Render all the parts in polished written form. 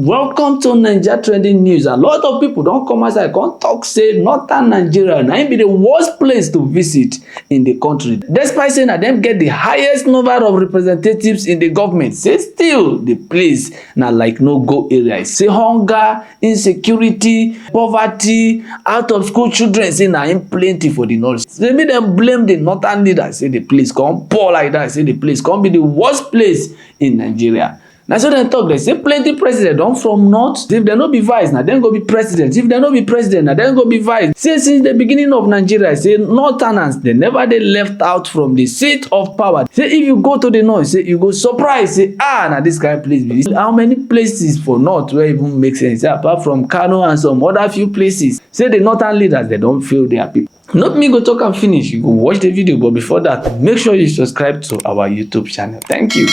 Welcome to Nigeria Trending News. A lot of people don't come outside, come talk, say northern Nigeria now be the worst place to visit in the country. Despite saying that them get the highest number of representatives in the government, say still the place now like no go area. Say hunger, insecurity, poverty, out of school children say now in plenty for the north. They make them blame the northern leaders, say the place come poor like that, say the place come be the worst place in Nigeria. Now so dem talk, they say plenty president don from north. If they no be vice, now dem go be president. If they no be president, now dem go be vice. Say since the beginning of Nigeria, say northerners, they never dey left out from the seat of power. Say if you go to the north, say you go surprise, say now this kind of place be this. How many places for north where even make sense? Say, apart from Kano and some other few places, say the northern leaders, they don't feel their people. Not me go talk and finish. You go watch the video, but before that, make sure you subscribe to our YouTube channel. Thank you.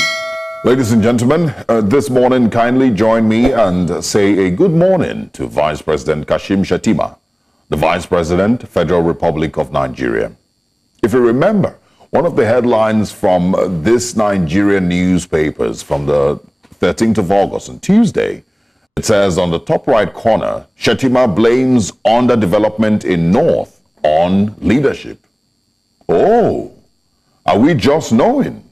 Ladies and gentlemen, this morning kindly join me and say a good morning to Vice President Shettima, the Vice President, Federal Republic of Nigeria. If you remember, one of the headlines from this Nigerian newspapers from the 13th of August on Tuesday, it says on the top right corner, Shettima blames underdevelopment in North on leadership. Oh, are we just knowing?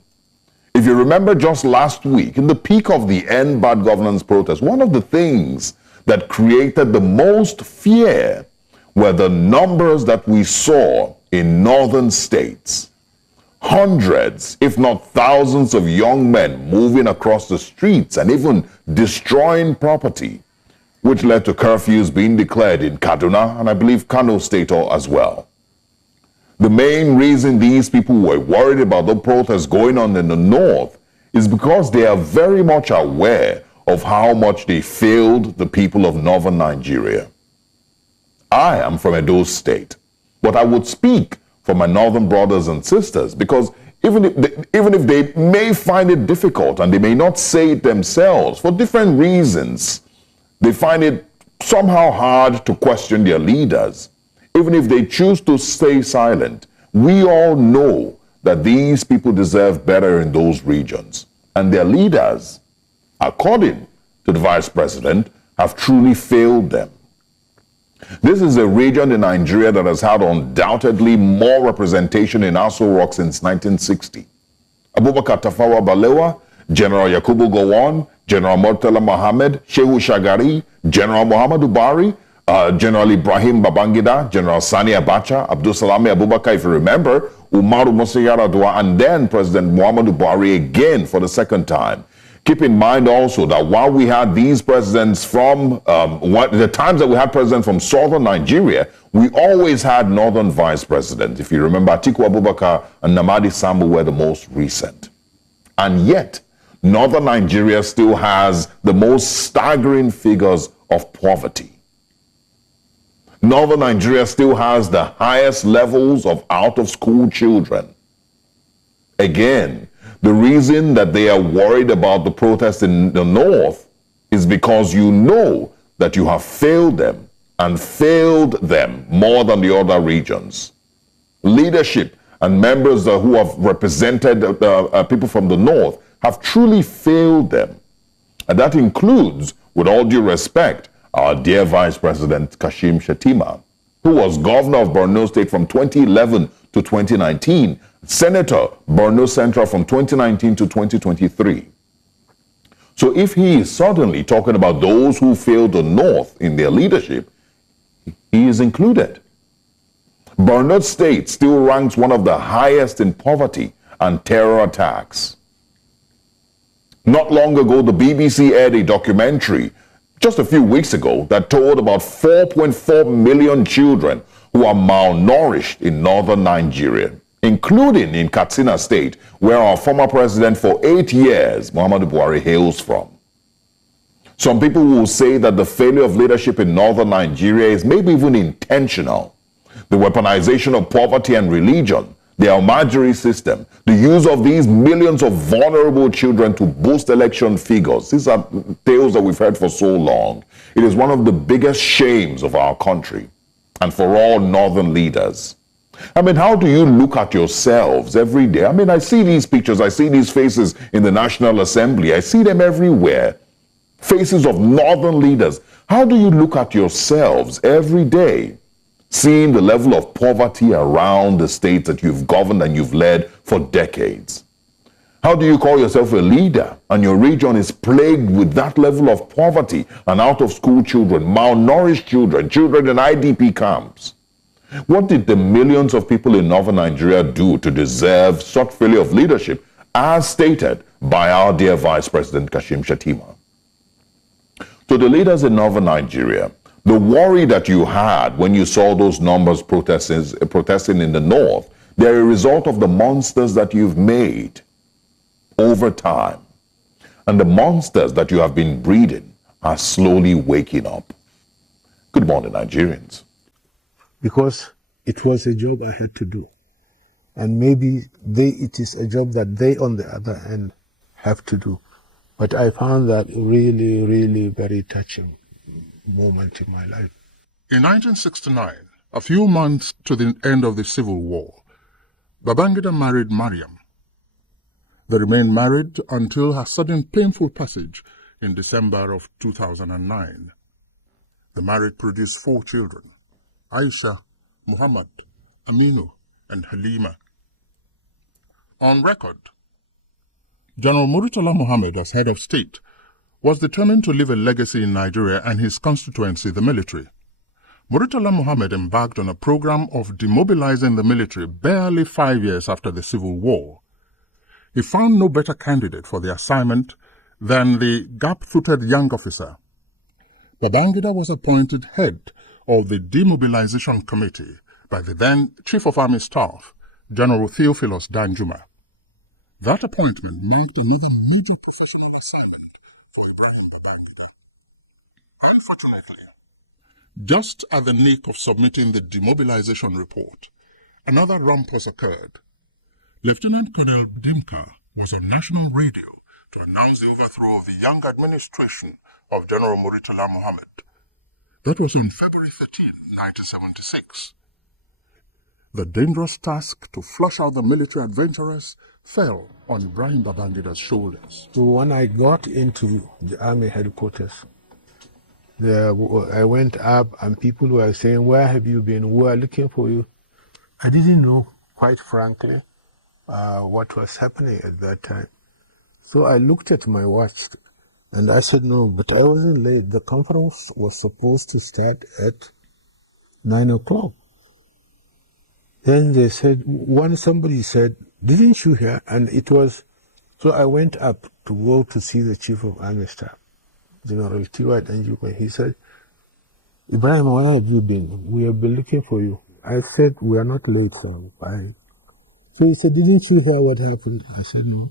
If you remember just last week, in the peak of the End Bad Governance protest, one of the things that created the most fear were the numbers that we saw in northern states. Hundreds, if not thousands of young men moving across the streets and even destroying property, which led to curfews being declared in Kaduna and I believe Kano State as well. The main reason these people were worried about the protests going on in the north is because they are very much aware of how much they failed the people of northern Nigeria. I am from Edo State, but I would speak for my northern brothers and sisters because even if they may find it difficult and they may not say it themselves for different reasons, they find it somehow hard to question their leaders. Even if they choose to stay silent, we all know that these people deserve better in those regions. And their leaders, according to the Vice President, have truly failed them. This is a region in Nigeria that has had undoubtedly more representation in Aso Rock since 1960. Abubakar Tafawa Balewa, General Yakubu Gowon, General Murtala Mohammed, Shehu Shagari, General Muhammadu Buhari, General Ibrahim Babangida, General Sani Abacha, Abdulsalam Abubakar, if you remember, Umaru Musa Yar'Adua, and then President Muhammadu Buhari again for the second time. Keep in mind also that while we had these presidents from, the times that we had presidents from southern Nigeria, we always had northern vice presidents. If you remember, Atiku Abubakar and Namadi Sambu were the most recent. And yet, northern Nigeria still has the most staggering figures of poverty. Northern Nigeria still has the highest levels of out-of-school children. Again, the reason that they are worried about the protests in the north is because you know that you have failed them and failed them more than the other regions. Leadership and members who have represented people from the north have truly failed them. And that includes, with all due respect, our dear Vice President Shettima, who was governor of Borno State from 2011 to 2019, Senator Borno Central from 2019 to 2023. So if he is suddenly talking about those who failed the North in their leadership, he is included. Borno State still ranks one of the highest in poverty and terror attacks. Not long ago, the BBC aired a documentary just a few weeks ago that told about 4.4 million children who are malnourished in northern Nigeria, including in Katsina State, where our former president for 8 years, Muhammadu Buhari, hails from. Some people will say that the failure of leadership in northern Nigeria is maybe even intentional. The weaponization of poverty and religion, the Almajiri system, the use of these millions of vulnerable children to boost election figures. These are tales that we've heard for so long. It is one of the biggest shames of our country and for all northern leaders. I mean, how do you look at yourselves every day? I mean, I see these pictures, I see these faces in the National Assembly, I see them everywhere. faces of northern leaders. How do you look at yourselves every day, seeing the level of poverty around the states that you've governed and you've led for decades? How do you call yourself a leader and your region is plagued with that level of poverty and out-of-school children, malnourished children, children in IDP camps? What did the millions of people in northern Nigeria do to deserve such failure of leadership, as stated by our dear Vice President Kashim Shettima? To the leaders in northern Nigeria, the worry that you had when you saw those numbers protesting in the north, they're a result of the monsters that you've made over time. And the monsters that you have been breeding are slowly waking up. Good morning, Nigerians. Because it was a job I had to do. And maybe it is a job that they on the other end have to do. But I found that really, really very touching moment in my life. In 1969, a few months to the end of the Civil War, Babangida married Mariam. They remained married until her sudden painful passage in December of 2009. The marriage produced 4 children: Aisha, Muhammad, Aminu, and Halima. On record, General Murtala Muhammad, as head of state, was determined to leave a legacy in Nigeria and his constituency, the military. Murtala Muhammad embarked on a program of demobilizing the military barely 5 years after the Civil War. He found no better candidate for the assignment than the gap-footed young officer. Babangida was appointed head of the Demobilization Committee by the then Chief of Army Staff, General Theophilus Danjuma. That appointment marked another major professional assignment for Ibrahim Babangida. Unfortunately, just at the nick of submitting the demobilization report, another rumpus occurred. Lieutenant Colonel Dimka was on national radio to announce the overthrow of the young administration of General Murtala Muhammad. That was on February 13, 1976. The dangerous task to flush out the military adventurers fell on Ibrahim Babangida's shoulders. So when I got into the army headquarters, I went up and people were saying, "Where have you been? We are looking for you." I didn't know, quite frankly, what was happening at that time. So I looked at my watch and I said, "No, but I wasn't late. The conference was supposed to start at 9 o'clock. Then they said, somebody said, "Didn't you hear?" And it was, so I went up to go to see the Chief of Army Staff, General T.Y. Danjuma. He said, "Ibrahim, where have you been? We have been looking for you." I said, "We are not late, sir." So he said, "Didn't you hear what happened?" I said, "No."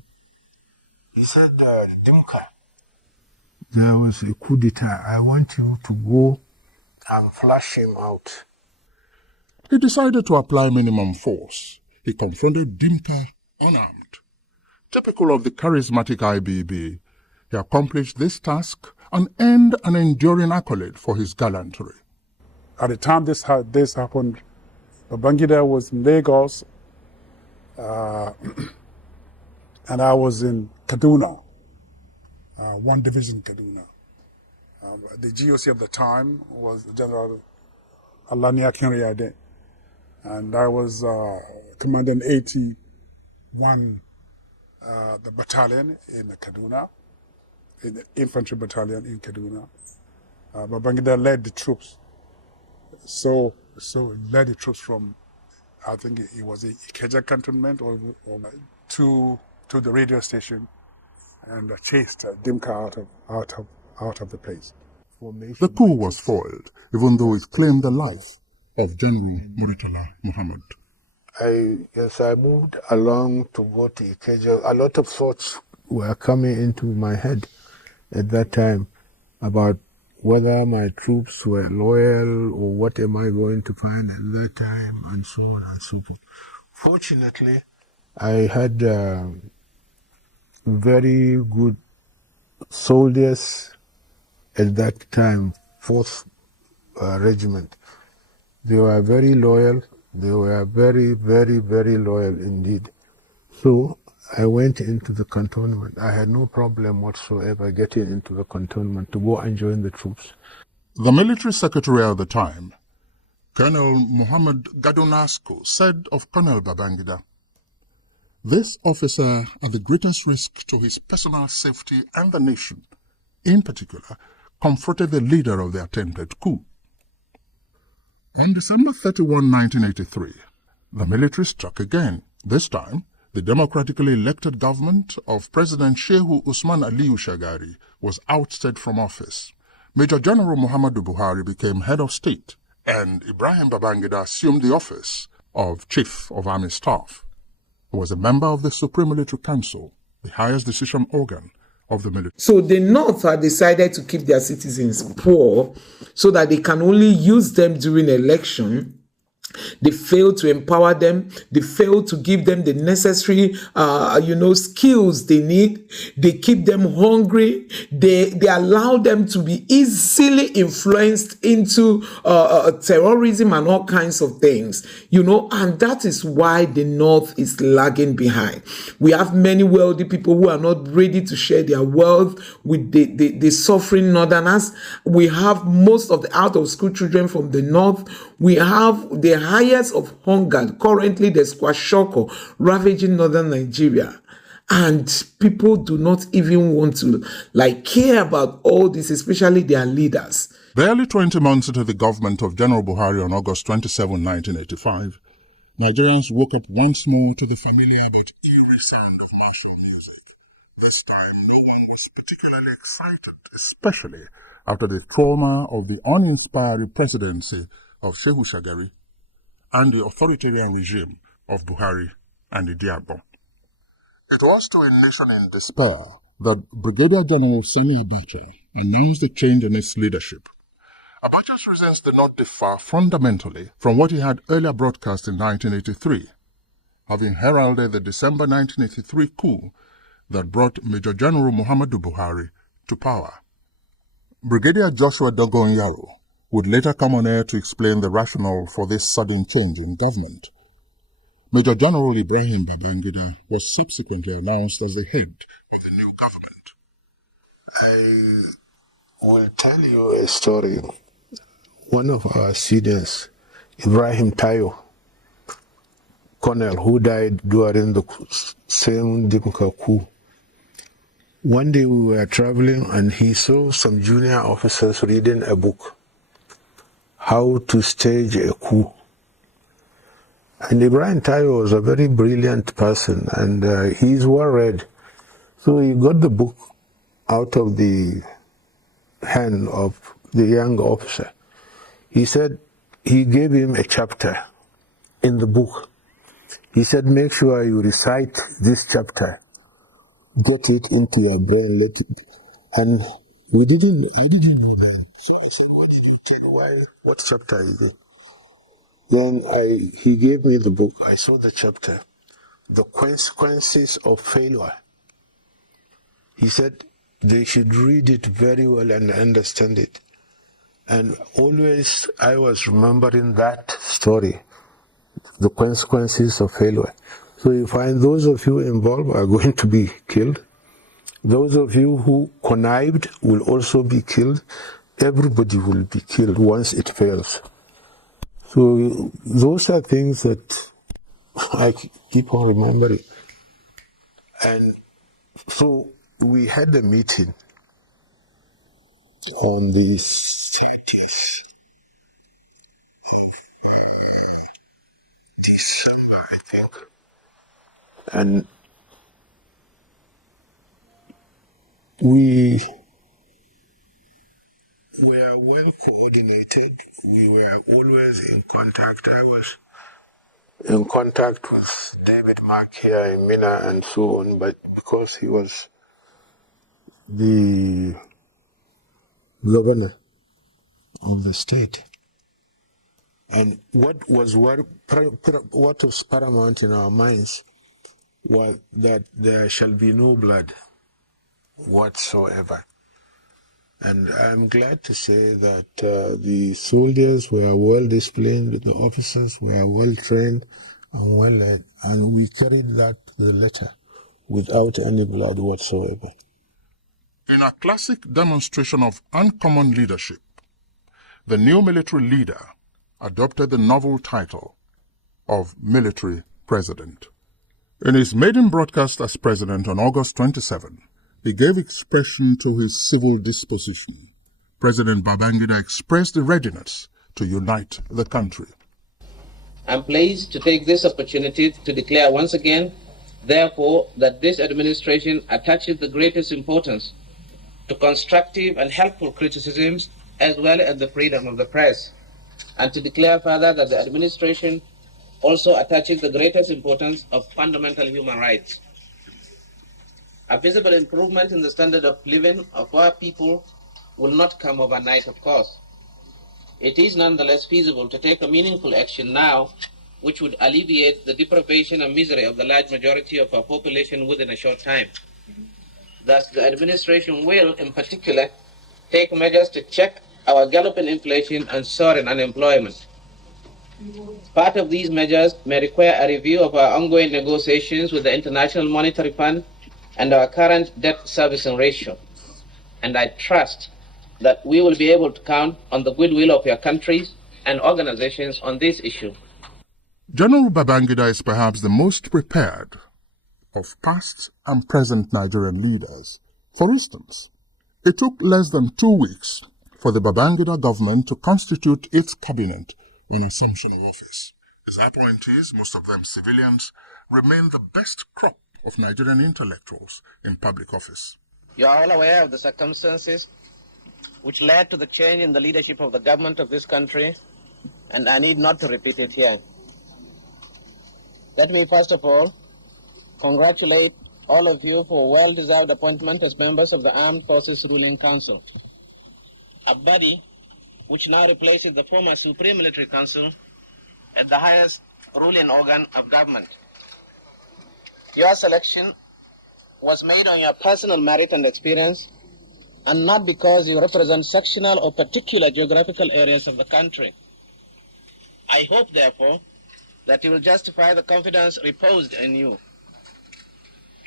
He said, "Dimka, there was a coup d'etat. I want you to go and flush him out." He decided to apply minimum force. He confronted Dimka unarmed. Typical of the charismatic IBB, he accomplished this task and earned an enduring accolade for his gallantry. At the time this happened, Babangida was in Lagos, and I was in Kaduna, 1 division Kaduna. The GOC at the time was General Alani Akinriyade, and I was commanding 81, the battalion in Kaduna, in the infantry battalion in Kaduna. Babangida led the troops. So led the troops from, I think it was the Ikeja cantonment or to the radio station, and chased Dimka out of the place. The coup was foiled, even though it claimed the life of General Murtala Muhammad. As I moved along to go to Ikeja, a lot of thoughts were coming into my head at that time about whether my troops were loyal or what am I going to find at that time, and so on and so forth. Fortunately, I had very good soldiers at that time, 4th Regiment. They were very loyal. They were very, very, very loyal indeed. So I went into the cantonment. I had no problem whatsoever getting into the cantonment to go and join the troops. The military secretary at the time, Colonel Muhammad Gadonasco, said of Colonel Babangida, "This officer, at the greatest risk to his personal safety and the nation, in particular, confronted the leader of the attempted coup." On December 31, 1983, the military struck again. This time, the democratically elected government of President Shehu Usman Aliyu Shagari was ousted from office. Major General Muhammadu Buhari became head of state, and Ibrahim Babangida assumed the office of Chief of Army Staff. He was a member of the Supreme Military Council, the highest decision organ of the military. So the North have decided to keep their citizens poor so that they can only use them during election. They fail to empower them. They fail to give them the necessary, skills they need. They keep them hungry. They allow them to be easily influenced into terrorism and all kinds of things, and that is why the North is lagging behind. We have many wealthy people who are not ready to share their wealth with the suffering Northerners. We have most of the out-of-school children from the North. We have the highest of hunger. Currently, there's kwashiorkor ravaging northern Nigeria. And people do not even want to care about all this, especially their leaders. Barely 20 months into the government of General Buhari on August 27, 1985, Nigerians woke up once more to the familiar but eerie sound of martial music. This time, no one was particularly excited, especially after the trauma of the uninspiring presidency of Shehu Shagari and the authoritarian regime of Buhari and Idiabo. It was to a nation in despair that Brigadier General Sani Abacha announced a change in its leadership. Abacha's reasons did not differ fundamentally from what he had earlier broadcast in 1983, having heralded the December 1983 coup that brought Major General Muhammadu Buhari to power. Brigadier Joshua Dogonyaro would later come on air to explain the rationale for this sudden change in government. Major General Ibrahim Babangida was subsequently announced as the head of the new government. I will tell you a story. One of our students, Ibrahim Tayo, colonel who died during the same Dimka coup. One day we were traveling and he saw some junior officers reading a book, How to Stage a Coup. And Ibrahim Tayo was a very brilliant person and he's well read. So he got the book out of the hand of the young officer. He said he gave him a chapter in the book. He said, make sure you recite this chapter. Get it into your brain. Let it. And I didn't know that. So I said, what did you do? What chapter is it? Then he gave me the book. I saw the chapter, The Consequences of Failure. He said they should read it very well and understand it. And always I was remembering that story, The Consequences of Failure. So you find those of you involved are going to be killed. Those of you who connived will also be killed. Everybody will be killed once it fails. So those are things that I keep on remembering. And so we had a meeting on the 30th December, I think. And we were well coordinated. We were always in contact. I was in contact with David Mark here in Mina and so on, but because he was the governor of the state. And what was paramount in our minds was that there shall be no blood whatsoever. And I'm glad to say that the soldiers were well disciplined, the officers were well trained and well led, and we carried that to the letter. without any blood whatsoever. In a classic demonstration of uncommon leadership, the new military leader adopted the novel title of military president. In his maiden broadcast as president on August 27, he gave expression to his civil disposition. President Babangida expressed the readiness to unite the country. I'm pleased to take this opportunity to declare once again, therefore, that this administration attaches the greatest importance to constructive and helpful criticisms as well as the freedom of the press, and to declare further that the administration also attaches the greatest importance of fundamental human rights. A visible improvement in the standard of living of our people will not come overnight, of course. It is nonetheless feasible to take a meaningful action now which would alleviate the deprivation and misery of the large majority of our population within a short time. Thus, the administration will, in particular, take measures to check our galloping inflation and soaring unemployment. Part of these measures may require a review of our ongoing negotiations with the International Monetary Fund and our current debt servicing ratio. And I trust that we will be able to count on the goodwill of your countries and organizations on this issue. General Babangida is perhaps the most prepared of past and present Nigerian leaders. For instance, it took less than 2 weeks for the Babangida government to constitute its cabinet on assumption of office. His appointees, most of them civilians, remain the best crop of Nigerian intellectuals in public office. You are all aware of the circumstances which led to the change in the leadership of the government of this country, and I need not to repeat it here. Let me first of all congratulate all of you for a well-deserved appointment as members of the Armed Forces Ruling Council, a body which now replaces the former Supreme Military Council as the highest ruling organ of government. Your selection was made on your personal merit and experience, and not because you represent sectional or particular geographical areas of the country. I hope, therefore, that you will justify the confidence reposed in you.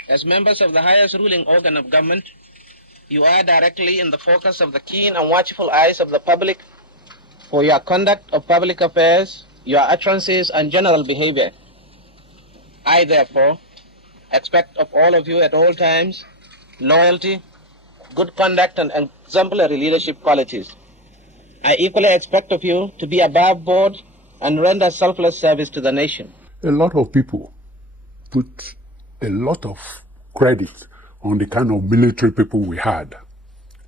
As members of the highest ruling organ of government, you are directly in the focus of the keen and watchful eyes of the public for your conduct of public affairs, your utterances, and general behavior. I, therefore, expect of all of you at all times loyalty, good conduct, and exemplary leadership qualities. I equally expect of you to be above board and render selfless service to the nation. A lot of people put a lot of credit on the kind of military people we had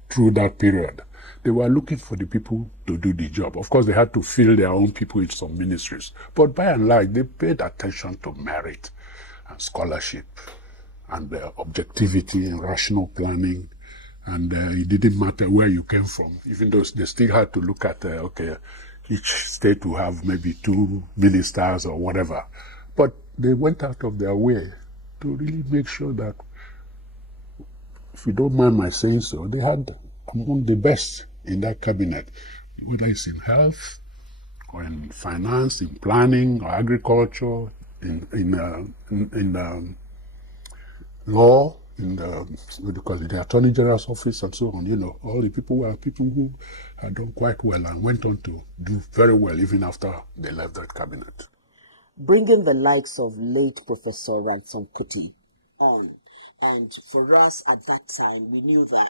through that period. They were looking for the people to do the job. Of course, they had to fill their own people in some ministries. But by and large, they paid attention to merit and scholarship and objectivity and rational planning. And it didn't matter where you came from, even though they still had to look at, each state will have maybe 2 ministers or whatever. But they went out of their way to really make sure that, if you don't mind my saying so, they had among the best in that cabinet, whether it's in health or in finance, in planning or agriculture, in law, in the Attorney General's office and so on. You know, all the people were people who had done quite well and went on to do very well even after they left that cabinet. Bringing the likes of late Professor Ransom Kuti on. And for us at that time, we knew that,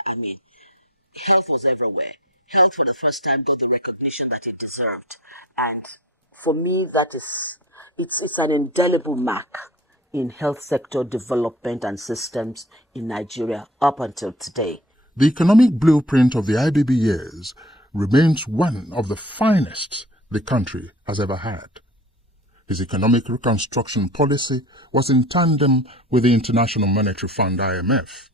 health was everywhere. Health for the first time got the recognition that it deserved. And for me, it's an indelible mark in health sector development and systems in Nigeria up until today. The economic blueprint of the IBB years remains one of the finest the country has ever had. His economic reconstruction policy was in tandem with the International Monetary Fund, IMF.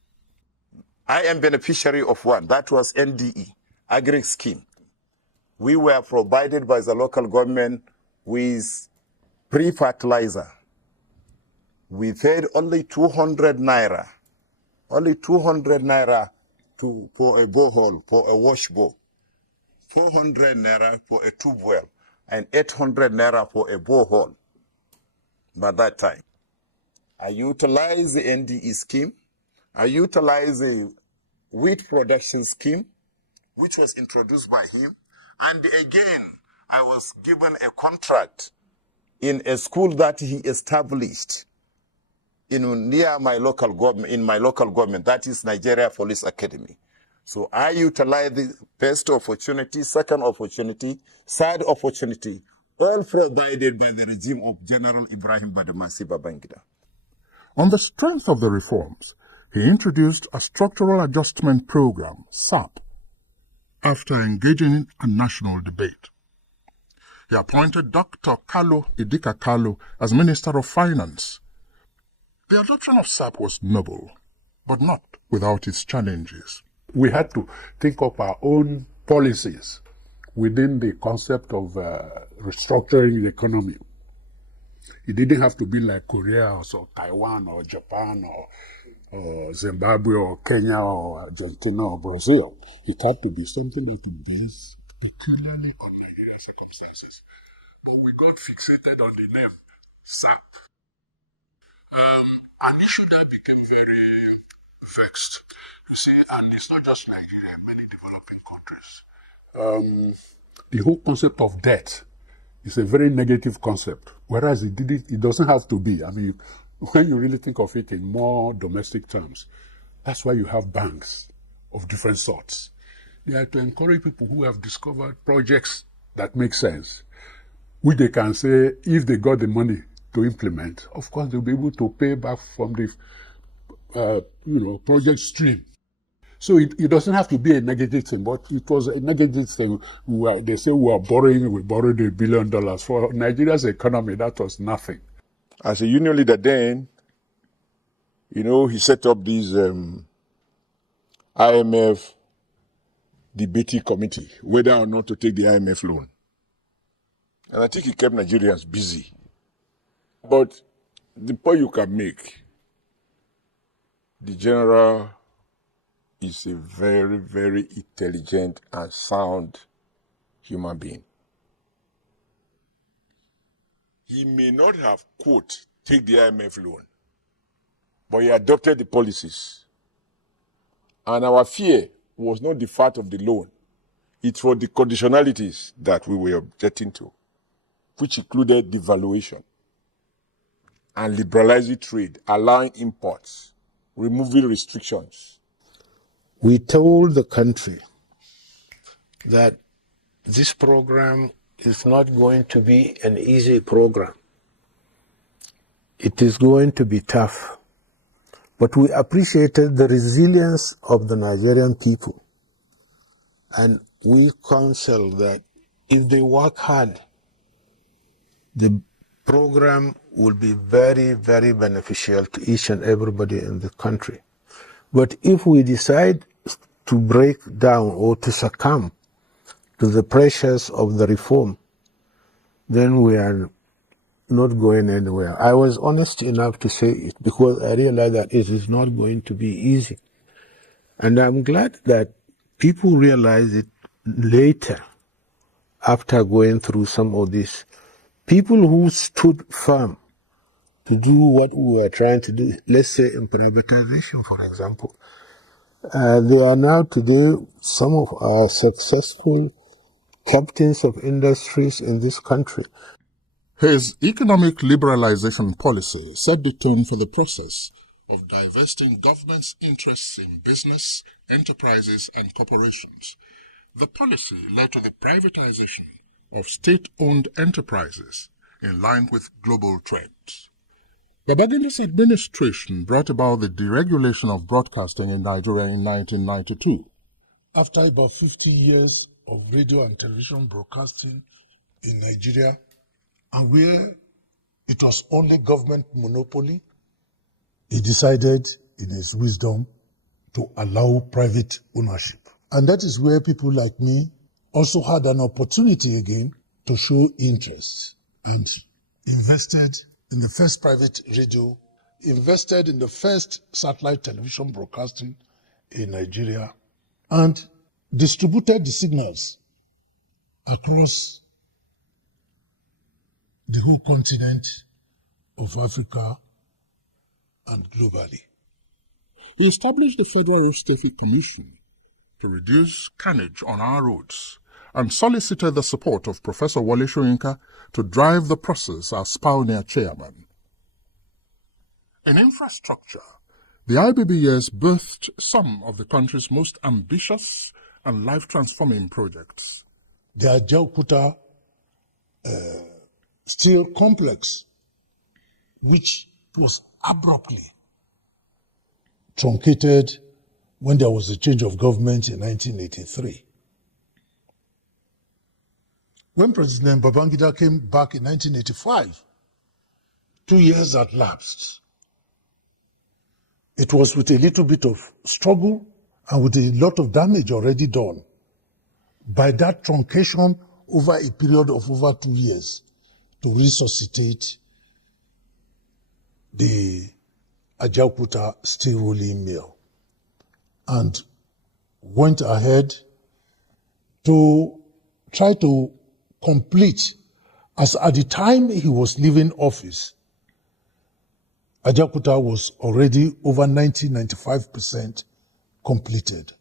I am beneficiary of one. That was NDE, Agri Scheme. We were provided by the local government with pre-fertilizer. We paid only 200 naira. Only 200 naira for a borehole, for a wash bowl. 400 naira for a tube well. And 800 naira for a borehole by that time. I utilized the NDE scheme. I utilized the wheat production scheme, which was introduced by him. And again, I was given a contract in a school that he established near my local government, that is Nigeria Police Academy. So I utilized the first opportunity, second opportunity, third opportunity, all provided by the regime of General Ibrahim Badamasi Babangida. On the strength of the reforms, he introduced a structural adjustment program, SAP, after engaging in a national debate. He appointed Dr. Kalu Idika Kalu as Minister of Finance. The adoption of SAP was noble, but not without its challenges. We had to think of our own policies within the concept of restructuring the economy. It didn't have to be like Korea or so, Taiwan or Japan or Zimbabwe or Kenya or Argentina or Brazil. It had to be something that would be based peculiarly on Nigerian circumstances. But we got fixated on the name, SAP. An issue that became very vexed. You see, and it's not just Nigeria, many developing countries. The whole concept of debt is a very negative concept, whereas it doesn't have to be. I mean, when you really think of it in more domestic terms, that's why you have banks of different sorts. They are to encourage people who have discovered projects that make sense, which they can say, if they got the money to implement, of course they'll be able to pay back from the project stream. So it doesn't have to be a negative thing, but it was a negative thing. They say we borrowed $1 billion. For Nigeria's economy, that was nothing. As a union leader then, he set up this IMF debating committee, whether or not to take the IMF loan. And I think he kept Nigerians busy. But the point you can make, the general is a very, very intelligent and sound human being. He may not have, quote, take the IMF loan, but he adopted the policies. And our fear was not the fact of the loan. It was the conditionalities that we were objecting to, which included devaluation and liberalizing trade, allowing imports, removing restrictions. We told the country that this program is not going to be an easy program. It is going to be tough. But we appreciated the resilience of the Nigerian people. And we counsel that if they work hard, the program will be very, very beneficial to each and everybody in the country. But if we decide to break down or to succumb to the pressures of the reform, then we are not going anywhere. I was honest enough to say it because I realized that it is not going to be easy. And I'm glad that people realize it later after going through some of this. People who stood firm to do what we were trying to do, let's say in privatization, for example, they are now today some of our successful captains of industries in this country. His economic liberalization policy set the tone for the process of divesting government's interests in business, enterprises, and corporations. The policy led to the privatization of state-owned enterprises in line with global trends. Babangida's administration brought about the deregulation of broadcasting in Nigeria in 1992. After about 50 years of radio and television broadcasting in Nigeria, and where it was only government monopoly, he decided in his wisdom to allow private ownership. And that is where people like me also had an opportunity again to show interest and invested in the first private radio, invested in the first satellite television broadcasting in Nigeria, and distributed the signals across the whole continent of Africa and globally. He established the Federal Road Safety Commission to reduce carnage on our roads and solicited the support of Professor Wole Soyinka to drive the process as pioneer chairman. In infrastructure, the IBB years birthed some of the country's most ambitious and life-transforming projects. The Ajaokuta steel complex, which was abruptly truncated when there was a change of government in 1983. When President Babangida came back in 1985, 2 years had lapsed. It was with a little bit of struggle and with a lot of damage already done by that truncation over a period of over 2 years to resuscitate the Ajaokuta steel rolling mill, and went ahead to try to complete, as at the time he was leaving office, Ajaokuta was already over 90-95% completed.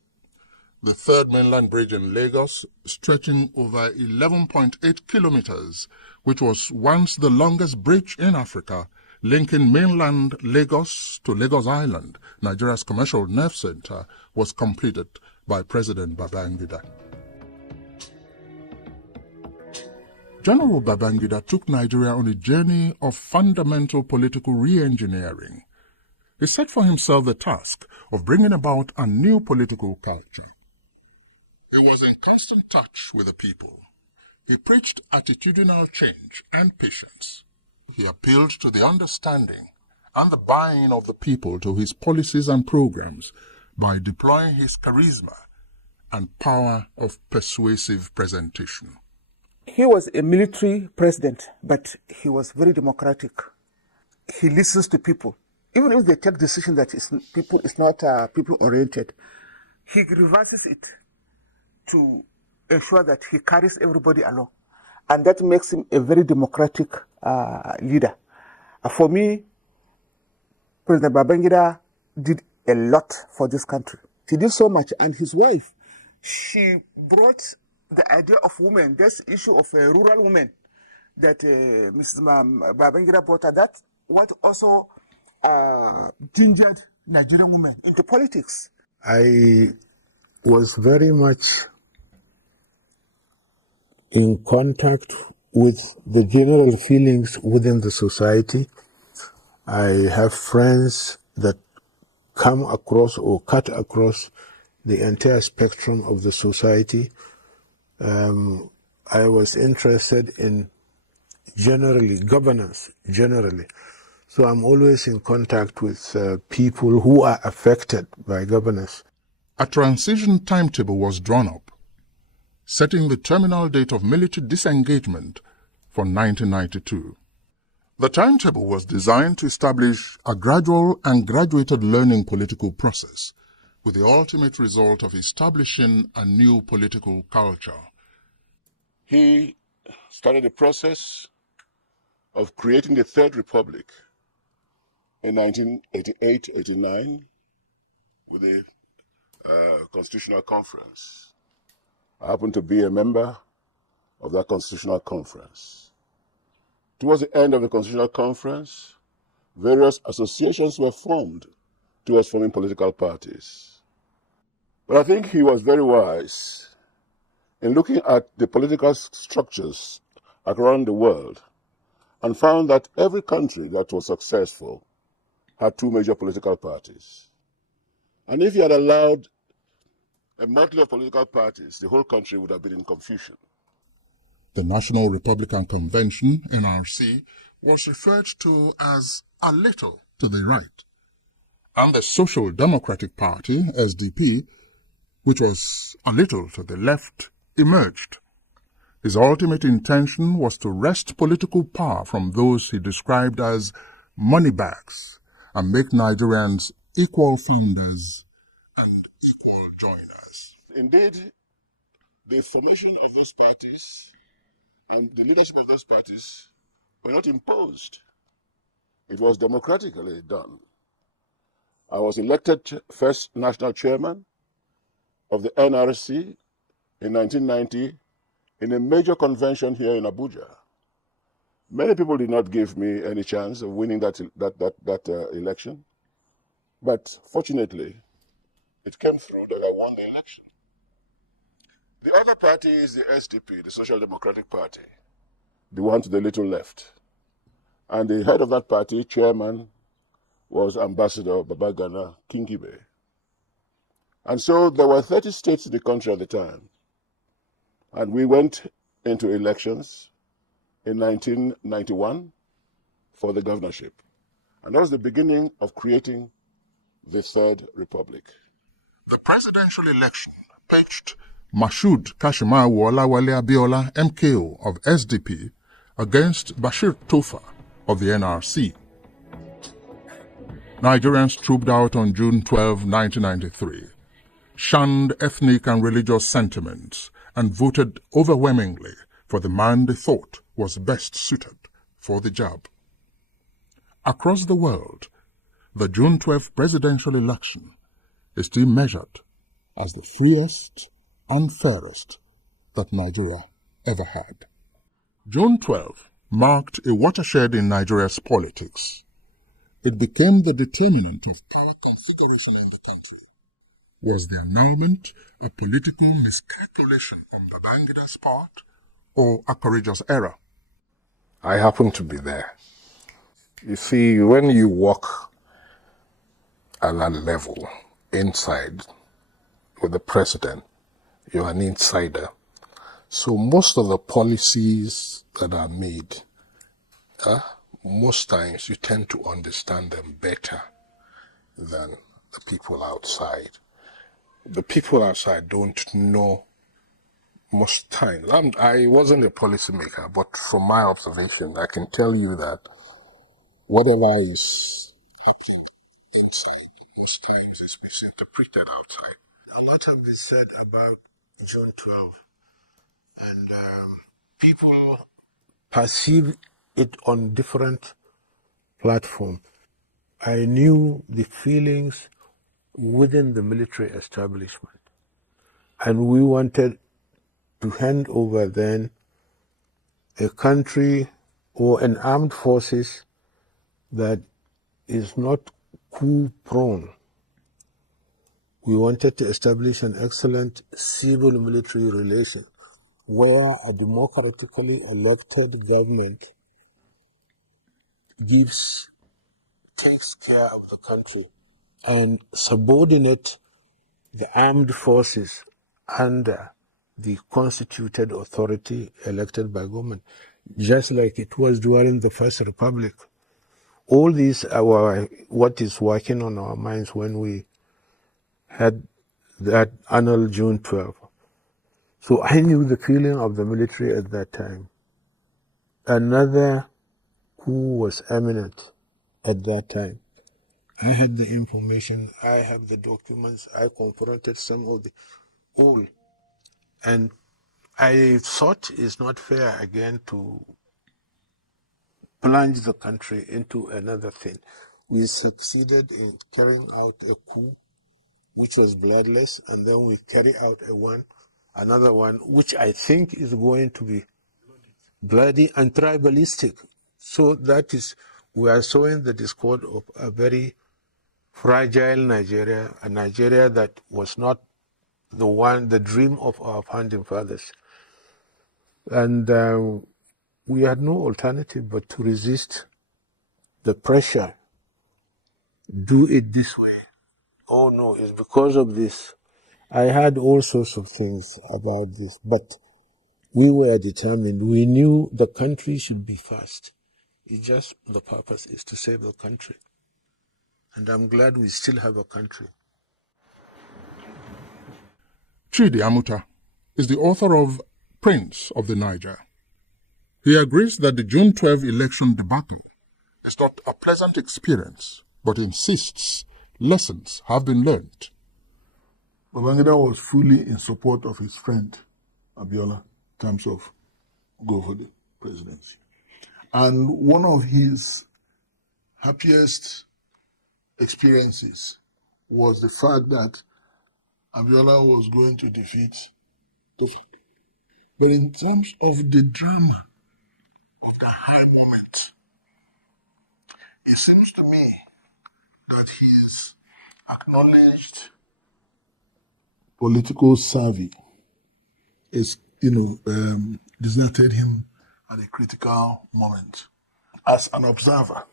The third mainland bridge in Lagos, stretching over 11.8 kilometers, which was once the longest bridge in Africa, linking mainland Lagos to Lagos Island, Nigeria's commercial nerve center, was completed by President Babangida. General Babangida took Nigeria on a journey of fundamental political re-engineering. He set for himself the task of bringing about a new political culture. He was in constant touch with the people. He preached attitudinal change and patience. He appealed to the understanding and the buy-in of the people to his policies and programs by deploying his charisma and power of persuasive presentation. He was a military president, but he was very democratic. He listens to people. Even if they take decision that is not people-oriented, he reverses it to ensure that he carries everybody along. And that makes him a very democratic leader. For me, President Babangida did a lot for this country. He did so much, and his wife, she brought the idea of women, this issue of rural women that Mrs. Babangida brought her, that what also gingered Nigerian women into politics. I was very much in contact with the general feelings within the society. I have friends that come across or cut across the entire spectrum of the society. I was interested in governance generally. So I'm always in contact with people who are affected by governance. A transition timetable was drawn up, setting the terminal date of military disengagement for 1992. The timetable was designed to establish a gradual and graduated learning political process, with the ultimate result of establishing a new political culture. He started the process of creating the Third Republic in 1988-89 with the Constitutional Conference. I happened to be a member of that Constitutional Conference. Towards the end of the Constitutional Conference, various associations were formed towards forming political parties. But I think he was very wise in looking at the political structures around the world and found that every country that was successful had two major political parties. And if he had allowed a motley of political parties, the whole country would have been in confusion. The National Republican Convention, NRC, was referred to as a little to the right, and the Social Democratic Party, SDP, which was a little to the left, emerged. His ultimate intention was to wrest political power from those he described as moneybags and make Nigerians equal funders and equal joiners. Indeed, the formation of those parties and the leadership of those parties were not imposed. It was democratically done. I was elected first national chairman of the NRC in 1990 in a major convention here in Abuja. Many people did not give me any chance of winning that election, but fortunately, it came through that I won the election. The other party is the SDP, the Social Democratic Party, the one to the little left. And the head of that party, chairman, was Ambassador Babangida Kingibe. And so there were 30 states in the country at the time. And we went into elections in 1991 for the governorship. And that was the beginning of creating the Third Republic. The presidential election pitched Mashood Kashimawo Olawale Abiola, MKO of SDP, against Bashir Tofa of the NRC. Nigerians trooped out on June 12, 1993, shunned ethnic and religious sentiments, and voted overwhelmingly for the man they thought was best suited for the job. Across the world, the June 12 presidential election is still measured as the freest and fairest that Nigeria ever had. June 12 marked a watershed in Nigeria's politics. It became the determinant of power configuration in the country. Was the annulment a political miscalculation on Babangida's part, or a courageous error? I happened to be there. You see, when you walk at that level, inside, with the president, you're an insider. So most of the policies that are made, most times you tend to understand them better than the people outside. The people outside don't know most times. I wasn't a policymaker, but from my observation, I can tell you that whatever is happening inside, most times is misinterpreted outside. A lot has been said about June 12, and people perceive it on different platforms. I knew the feelings within the military establishment, and we wanted to hand over then a country or an armed forces that is not coup prone. We wanted to establish an excellent civil-military relation where a democratically elected government takes care of the country and subordinate the armed forces under the constituted authority elected by government, just like it was during the First Republic. All these are what is working on our minds when we had that annual June 12. So I knew the feeling of the military at that time. Another coup was imminent at that time. I had the information, I have the documents, I confronted some of the all. And I thought it's not fair again to plunge the country into another thing. We succeeded in carrying out a coup which was bloodless, and then we carry out another one which I think is going to be bloody and tribalistic. So that is, we are sowing the discord of a very fragile Nigeria, a Nigeria that was not the dream of our founding fathers. And we had no alternative but to resist the pressure. Do it this way. Oh no, it's because of this. I had all sorts of things about this, but we were determined. We knew the country should be first. It's just the purpose is to save the country. And I'm glad we still have a country. Chidi Amuta is the author of Prince of the Niger. He agrees that the June 12 election debacle is not a pleasant experience, but insists lessons have been learned. Babangida was fully in support of his friend Abiola in terms of go for the presidency. And one of his happiest experiences was the fact that Abiola was going to defeat Tofa. But in terms of the drama of the high moment, it seems to me that his acknowledged political savvy is, deserted him at a critical moment. As an observer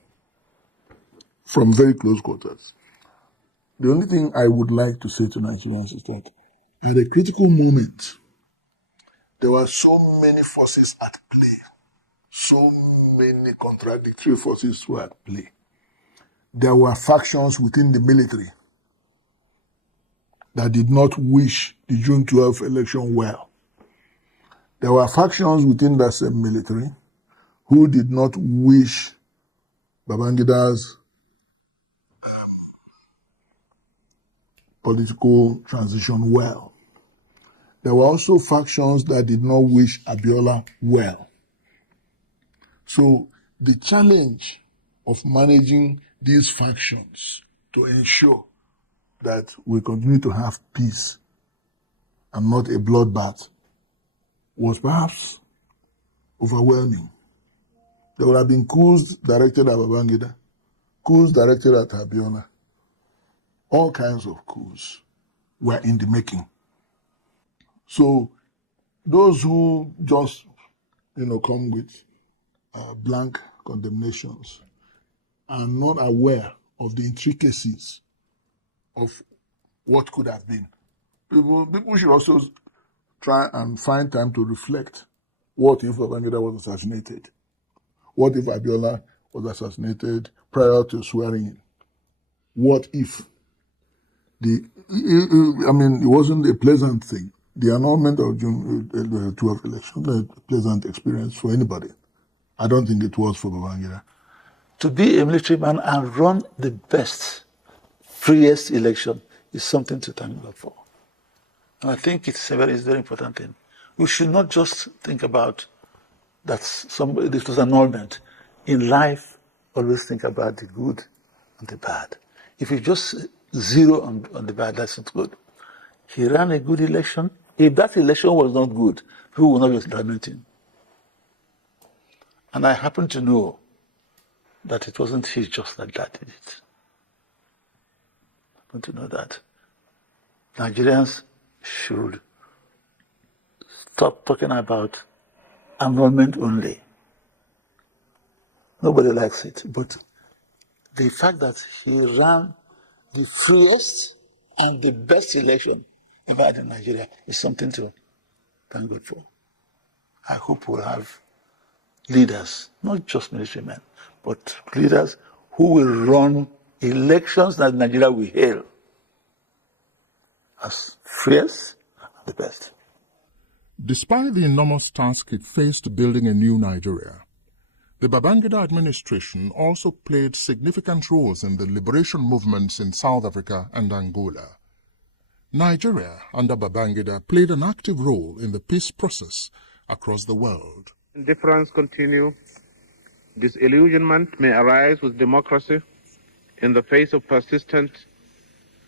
from very close quarters, the only thing I would like to say to Nigerians is that at a critical moment, there were so many forces at play, so many contradictory forces were at play. There were factions within the military that did not wish the June 12 election well. There were factions within that same military who did not wish Babangida's political transition well. There were also factions that did not wish Abiola well. So the challenge of managing these factions to ensure that we continue to have peace and not a bloodbath was perhaps overwhelming. There would have been coups directed at Babangida, coups directed at Abiola. All kinds of coups were in the making. So those who just, come with blank condemnations are not aware of the intricacies of what could have been. People should also try and find time to reflect. What if Babangida was assassinated? What if Abiola was assassinated prior to swearing in? What if? It wasn't a pleasant thing. The annulment of June 12 election was a pleasant experience for anybody. I don't think it was for Babangida. To be a military man and run the best, freest election is something to thank God for. And I think it's a very important thing. We should not just think about that this was annulment. In life, always think about the good and the bad. If you just zero on the bad, that's not good. He ran a good election. If that election was not good, people would not be lamenting. And I happen to know that it wasn't he just that did it. I happen to know that. Nigerians should stop talking about annulment only. Nobody likes it, but the fact that he ran the freest and the best election ever had in Nigeria is something to thank God for. I hope we'll have leaders, not just military men, but leaders who will run elections that Nigeria will hail as freest and the best. Despite the enormous task it faced building a new Nigeria, the Babangida administration also played significant roles in the liberation movements in South Africa and Angola. Nigeria, under Babangida, played an active role in the peace process across the world. Differences continue. Disillusionment may arise with democracy in the face of persistent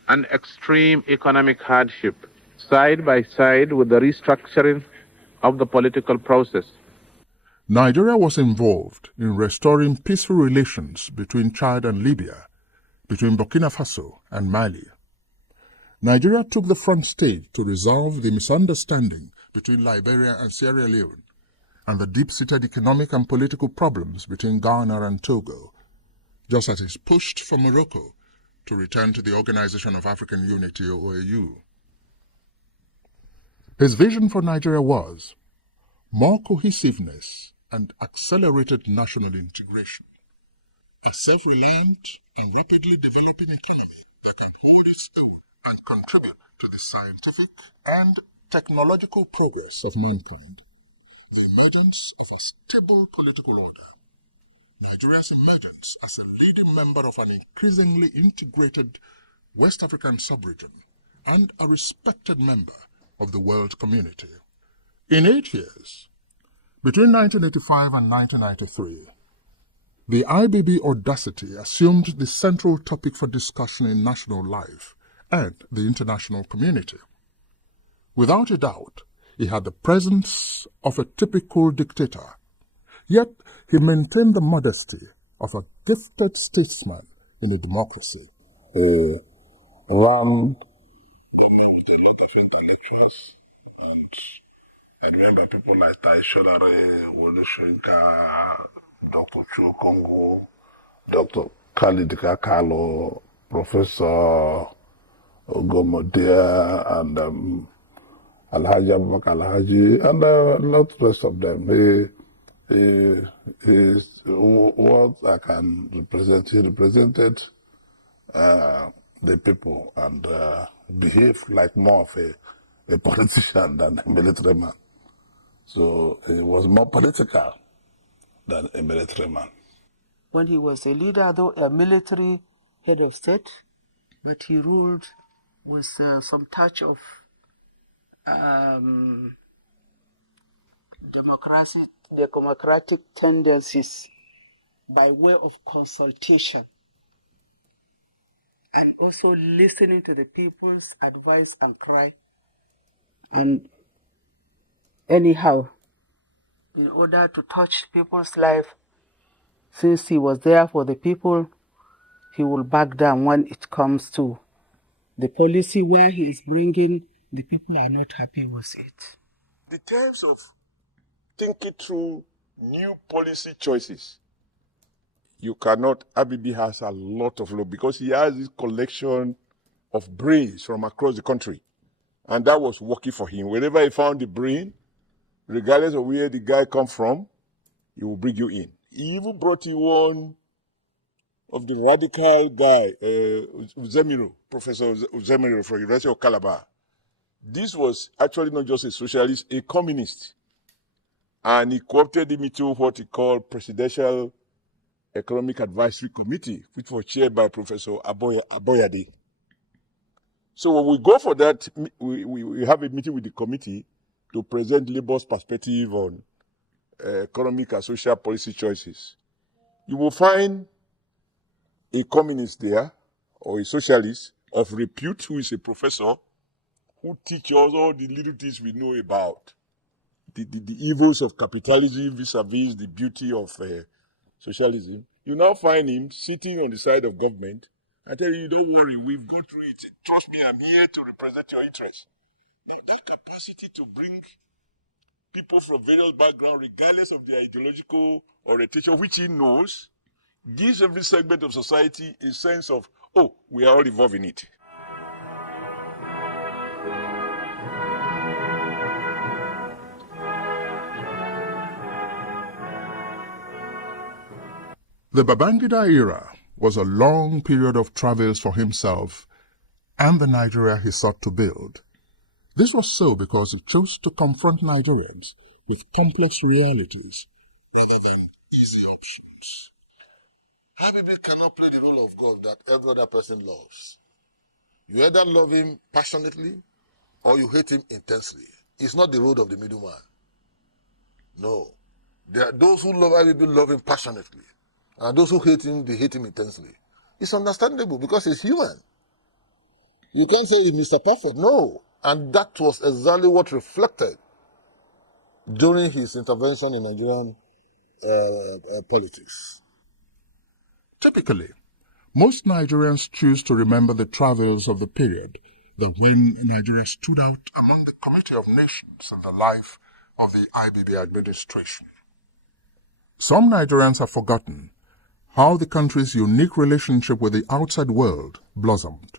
and extreme economic hardship, side by side with the restructuring of the political process. Nigeria was involved in restoring peaceful relations between Chad and Libya, between Burkina Faso and Mali. Nigeria took the front stage to resolve the misunderstanding between Liberia and Sierra Leone and the deep-seated economic and political problems between Ghana and Togo, just as it pushed for Morocco to return to the Organization of African Unity, or OAU. His vision for Nigeria was more cohesiveness and accelerated national integration, a self-reliant and rapidly developing economy that can hold its own and contribute to the scientific and technological progress of mankind, the emergence of a stable political order, Nigeria's emergence as a leading member of an increasingly integrated West African sub-region, and a respected member of the world community. In 8 years, between 1985 and 1993, the IBB audacity assumed the central topic for discussion in national life and the international community. Without a doubt, he had the presence of a typical dictator, yet he maintained the modesty of a gifted statesman in a democracy. He ran with a lot of intellectuals, and I remember people like Tai Sholare, Wole Soyinka, Dr. Chu Kongo, Dr. Khalid Kakalo, Professor Ogomodia, and Alhaji Abubakar Alhaji, and a lot of the rest of them. He is what I can represent. He represented the people and behaved like more of a politician than a military man. So he was more political than a military man. When he was a leader, though a military head of state, but he ruled with some touch of democratic tendencies by way of consultation and also listening to the people's advice and cry. And anyhow, in order to touch people's life, since he was there for the people, he will back down when it comes to the policy where he is bringing the people are not happy with it. In terms of thinking through new policy choices, you cannot, Abibi has a lot of love because he has this collection of brains from across the country. And that was working for him. Wherever he found the brain, regardless of where the guy comes from, he will bring you in. He even brought in one of the radical guy, Uzemiro, Professor Uzemiro from University of Calabar. This was actually not just a socialist, a communist. And he co-opted him into what he called Presidential Economic Advisory Committee, which was chaired by Professor Aboyade. So when we go for that, we have a meeting with the committee to present Labour's perspective on economic and social policy choices. You will find a communist there, or a socialist of repute, who is a professor, who teaches us all the little things we know about the evils of capitalism vis-a-vis the beauty of socialism. You now find him sitting on the side of government and tell you, don't worry, we've gone through it. Trust me, I'm here to represent your interests. Now, that capacity to bring people from various backgrounds, regardless of their ideological orientation, which he knows, gives every segment of society a sense of, oh, we are all involved in it. The Babangida era was a long period of travels for himself and the Nigeria he sought to build. This was so because he chose to confront Nigerians with complex realities rather than easy options. Habibi cannot play the role of God that every other person loves. You either love him passionately or you hate him intensely. It's not the road of the middleman. No. There are those who love Habibi love him passionately. And those who hate him, they hate him intensely. It's understandable because he's human. You can't say he's Mr. Perfect. No. And that was exactly what reflected during his intervention in Nigerian politics. Typically, most Nigerians choose to remember the travels of the period that when Nigeria stood out among the Committee of Nations in the life of the IBB administration. Some Nigerians have forgotten how the country's unique relationship with the outside world blossomed.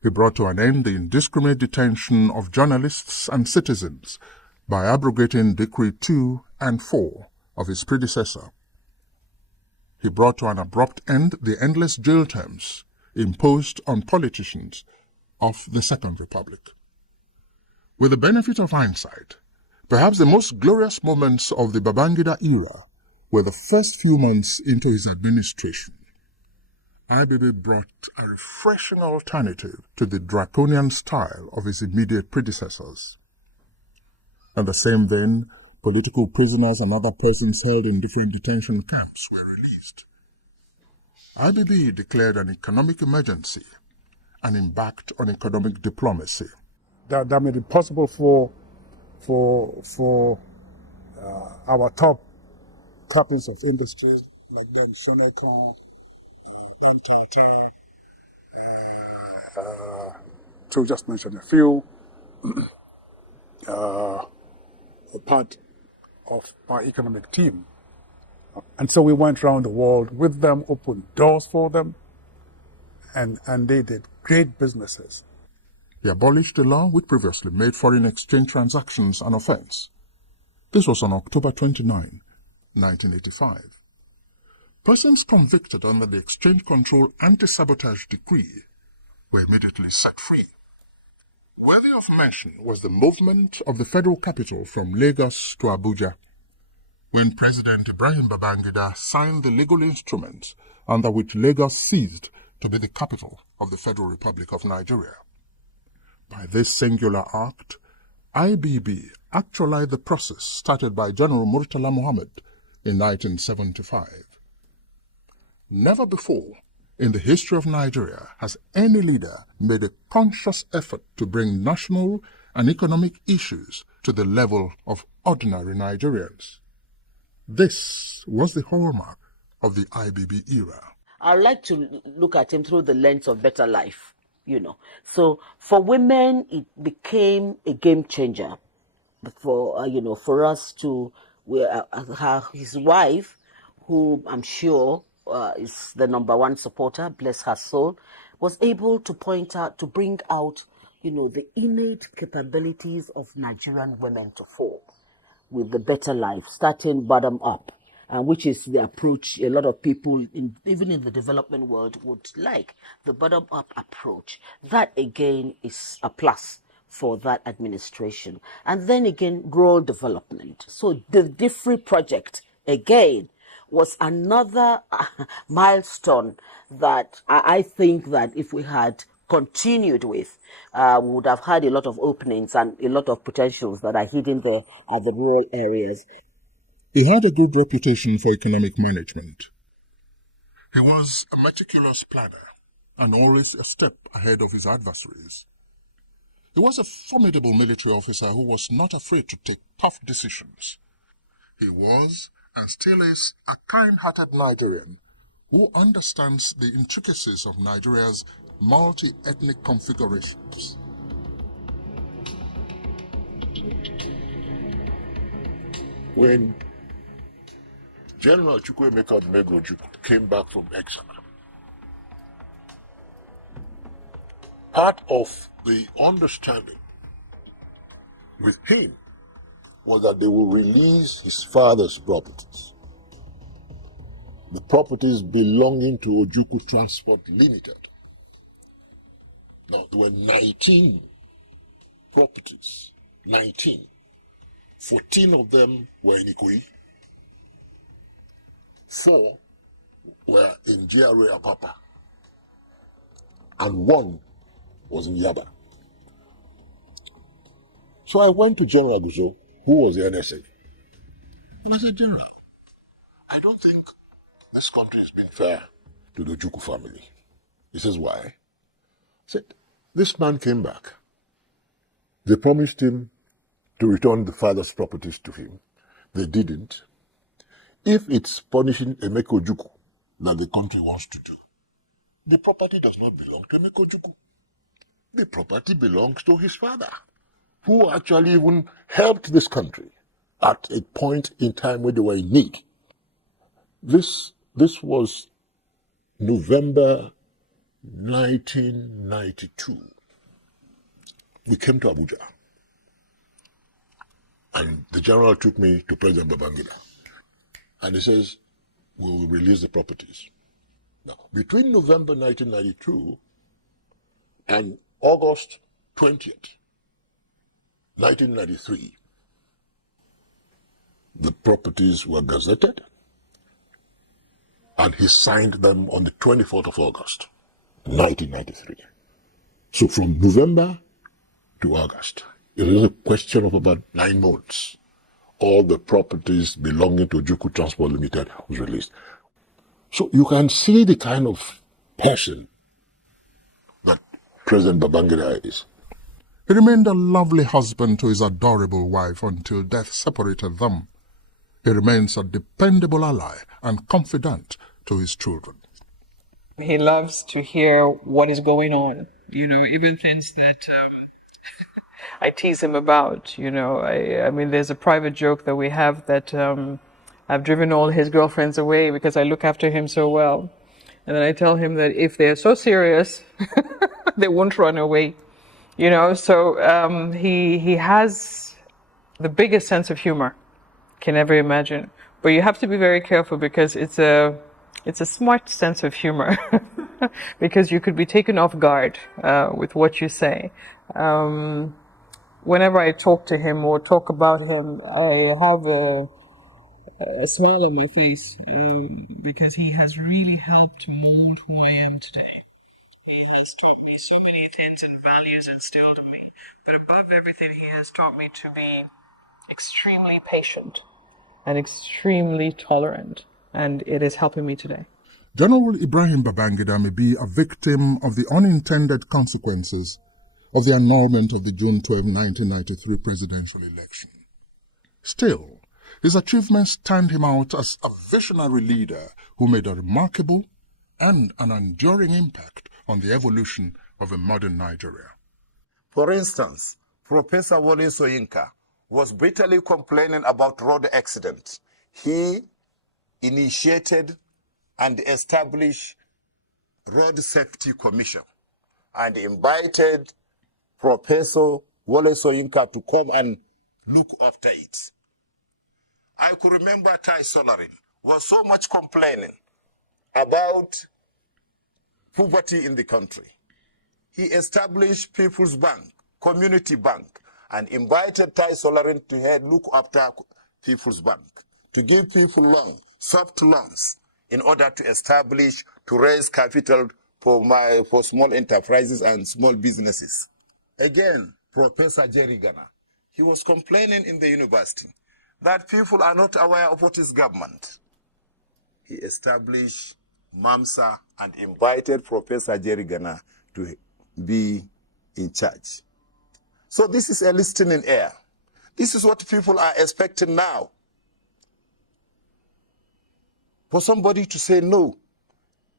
He brought to an end the indiscriminate detention of journalists and citizens by abrogating Decree 2 and 4 of his predecessor. He brought to an abrupt end the endless jail terms imposed on politicians of the Second Republic. With the benefit of hindsight, perhaps the most glorious moments of the Babangida era were the first few months into his administration. IBB brought a refreshing alternative to the draconian style of his immediate predecessors. In the same vein, political prisoners and other persons held in different detention camps were released. IBB declared an economic emergency and embarked on economic diplomacy. That made it possible for our top captains of industry, like Dan Soneton, Dan Tata, to just mention a few, a part of my economic team. And so we went around the world with them, opened doors for them, and they did great businesses. He abolished the law which previously made foreign exchange transactions an offense. This was on October 29, 1985. Persons convicted under the Exchange Control Anti-Sabotage Decree were immediately set free. Worthy of mention was the movement of the federal capital from Lagos to Abuja, when President Ibrahim Babangida signed the legal instrument under which Lagos ceased to be the capital of the Federal Republic of Nigeria. By this singular act, IBB actualized the process started by General Murtala Muhammad in 1975. Never before in the history of Nigeria has any leader made a conscious effort to bring national and economic issues to the level of ordinary Nigerians. This was the hallmark of the IBB era. I like to look at him through the lens of better life, So for women, it became a game changer. For us to, his wife, who I'm sure is the #1 supporter, bless her soul, was able to bring out, the innate capabilities of Nigerian women to fore with the better life, starting bottom up, which is the approach a lot of people, even in the development world, would like, the bottom up approach. That again is a plus for that administration. And then again, rural development. So the DIFRI project, again, was another milestone that I think that if we had continued with, we would have had a lot of openings and a lot of potentials that are hidden there at the rural areas. He had a good reputation for economic management. He was a meticulous planner and always a step ahead of his adversaries. He was a formidable military officer who was not afraid to take tough decisions. He was, and still is, a kind-hearted Nigerian who understands the intricacies of Nigeria's multi-ethnic configurations. When General Chukwuemeka Odumegwu came back from exile, part of the understanding with him was that they will release his father's properties. The properties belonging to Ojukwu Transport Limited. Now, there were 19 properties, 19. 14 of them were in Ikoyi. 4 were in GRA Apapa. And 1 was in Yaba. So I went to General Aguzo, who was the NSA. And I said, General, I don't think this country has been fair to the Ojukwu family. He says, why? I said, this man came back. They promised him to return the father's properties to him. They didn't. If it's punishing Emeka Ojukwu that the country wants to do, the property does not belong to Emeka Ojukwu. The property belongs to his father, who actually even helped this country at a point in time when they were in need. This was November 1992. We came to Abuja, and the general took me to President Babangida, and he says, we will release the properties. Now, between November 1992 and August 20th, 1993, the properties were gazetted, and he signed them on the 24th of August, 1993. So from November to August, it was a question of about 9 months. All the properties belonging to Ojukwu Transport Limited was released. So you can see the kind of person that President Babangida is. He remained a lovely husband to his adorable wife until death separated them. He remains a dependable ally and confidant to his children. He loves to hear what is going on, even things that I tease him about. I mean, there's a private joke that we have that I've driven all his girlfriends away because I look after him so well. And then I tell him that if they're so serious, they won't run away. So he has the biggest sense of humor can ever imagine. But you have to be very careful because it's a smart sense of humor because you could be taken off guard with what you say. Whenever I talk to him or talk about him, I have a smile on my face because he has really helped mold who I am today. He has taught me so many things and values instilled in me. But above everything, he has taught me to be extremely patient and extremely tolerant. And it is helping me today. General Ibrahim Babangida may be a victim of the unintended consequences of the annulment of the June 12, 1993 presidential election. Still, his achievements stand him out as a visionary leader who made a remarkable and an enduring impact on the evolution of a modern Nigeria. For instance, Professor Wole Soyinka was bitterly complaining about road accidents. He initiated and established Road Safety Commission and invited Professor Wole Soyinka to come and look after it. I could remember Tai Solarin was so much complaining about poverty in the country. He established People's Bank, Community Bank, and invited Tai Solarin to look after People's Bank, to give people soft loans, in order to establish, to raise capital for small enterprises and small businesses. Again, Professor Jerry Gana, he was complaining in the university that people are not aware of what is government. He established MAMSA and invited Professor Jerry Gana to be in charge. So this is a listening ear. This is what people are expecting now. For somebody to say no,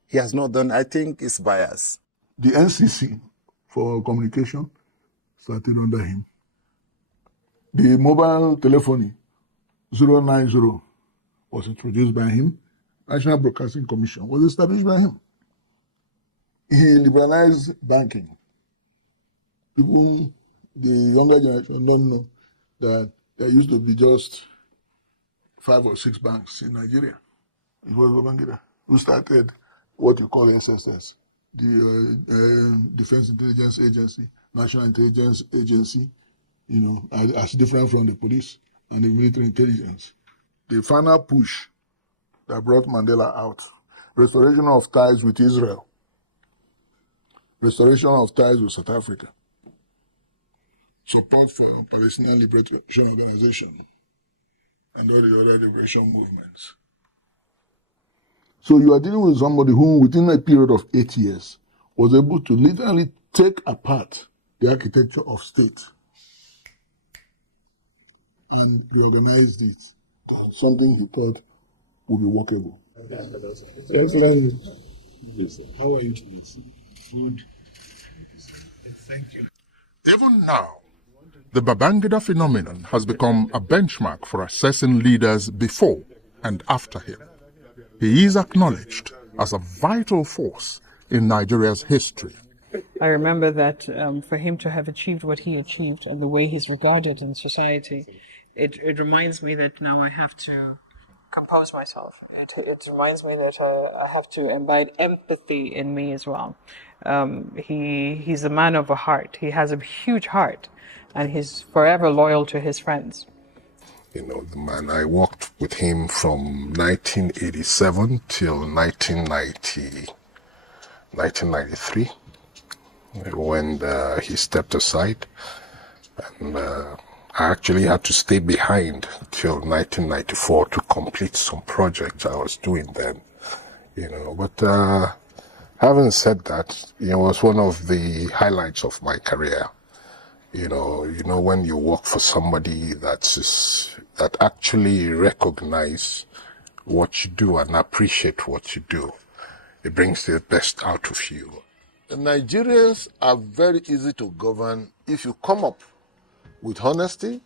he has not done, I think it's bias. The NCC for communication started under him. The mobile telephony 090 was introduced by him. National Broadcasting Commission was established by him. He liberalized banking. People, the younger generation don't know that there used to be just 5 or 6 banks in Nigeria. It was Babangida who started what you call SSS, the Defense Intelligence Agency, National Intelligence Agency, as different from the police and the military intelligence. The final push that brought Mandela out, restoration of ties with Israel, restoration of ties with South Africa, support for Palestinian Liberation Organization, and all the other liberation movements. So you are dealing with somebody who, within a period of 8 years, was able to literally take apart the architecture of state and reorganized it to something he thought would be workable. Excellent. How are you today? Good. Thank you. Even now, the Babangida phenomenon has become a benchmark for assessing leaders before and after him. He is acknowledged as a vital force in Nigeria's history. I remember that for him to have achieved what he achieved and the way he's regarded in society, it reminds me that now I have to compose myself. It reminds me that I have to imbibe empathy in me as well. He's a man of a heart. He has a huge heart, and he's forever loyal to his friends. The man, I worked with him from 1987 till 1993, when he stepped aside, and I actually had to stay behind till 1994 to complete some projects I was doing then, But Having said that, it was one of the highlights of my career. You know, when you work for somebody that actually recognize what you do and appreciate what you do, it brings the best out of you. The Nigerians are very easy to govern if you come up with honesty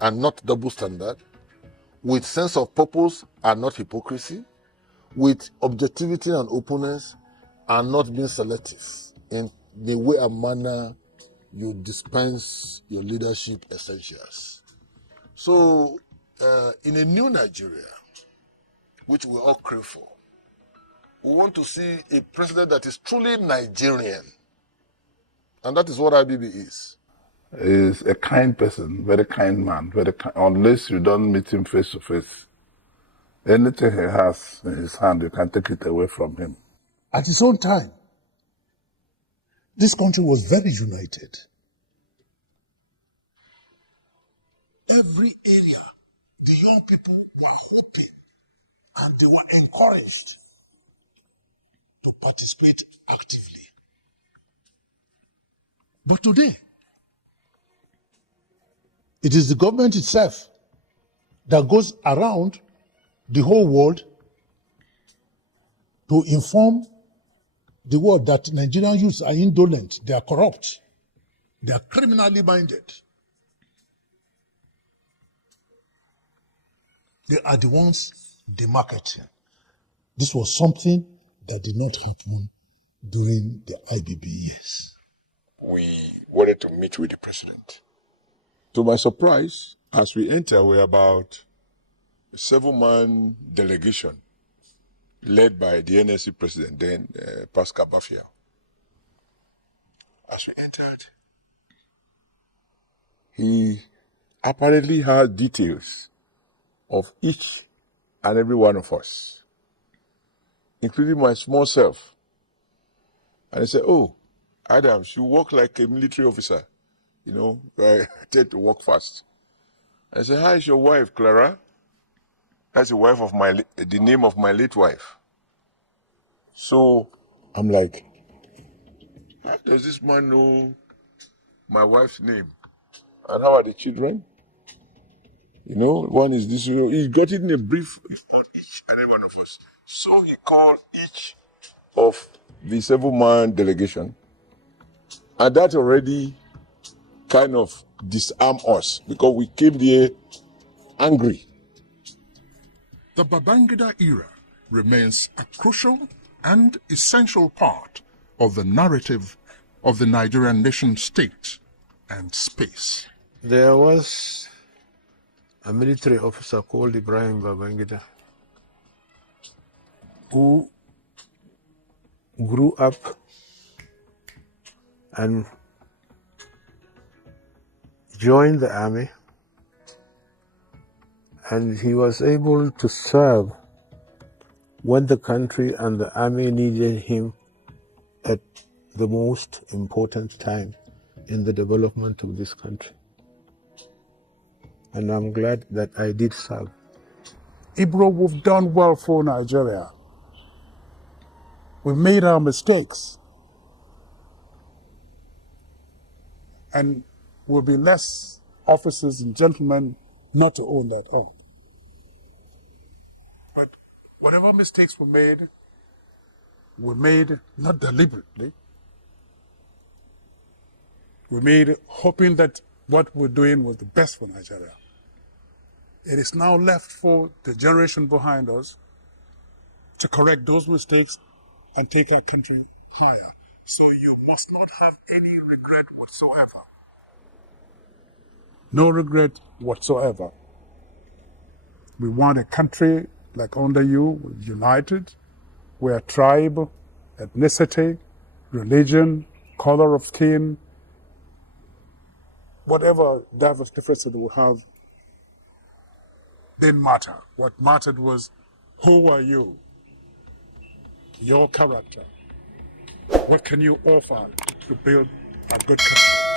and not double standard, with sense of purpose and not hypocrisy, with objectivity and openness and not being selective in the way and manner you dispense your leadership essentials. So, in a new Nigeria, which we all crave for, we want to see a president that is truly Nigerian. And that is what IBB is. He's a kind person, very kind man, unless you don't meet him face to face. Anything he has in his hand, you can take it away from him. At his own time, this country was very united. Every area, the young people were hoping and they were encouraged to participate actively. But today, it is the government itself that goes around the whole world to inform the world that Nigerian youths are indolent, they are corrupt, they are criminally minded. They are the ones demarketing. This was something that did not happen during the IBB years. We wanted to meet with the president. To my surprise, as we enter, we're about a 7-man delegation led by the NSC president, then Pascal Bafia. As we entered, he apparently had details of each and every one of us, including my small self. And he said, "Oh, Adams, you work like a military officer. You know, I tend to work fast." I said, "How is your wife, Clara?" That's the wife of the name of my late wife. So I'm like, how does this man know my wife's name? And how are the children? You know, one is this, he got it in a brief on each and every one of us. So he called each of the 7-man delegation. And that already kind of disarmed us because we came there angry. The Babangida era remains a crucial and essential part of the narrative of the Nigerian nation state and space. There was a military officer called Ibrahim Babangida who grew up and joined the army, and he was able to serve when the country and the army needed him at the most important time in the development of this country. And I'm glad that I did serve. Ibro, we've done well for Nigeria. We've made our mistakes. And we'll be less officers and gentlemen not to own that up. But whatever mistakes were made not deliberately. We made hoping that what we're doing was the best for Nigeria. It is now left for the generation behind us to correct those mistakes and take our country higher. So you must not have any regret whatsoever. No regret whatsoever. We want a country like under you, united, where tribe, ethnicity, religion, color of skin, whatever diverse differences we have, didn't matter. What mattered was, who are you? Your character. What can you offer to build a good country?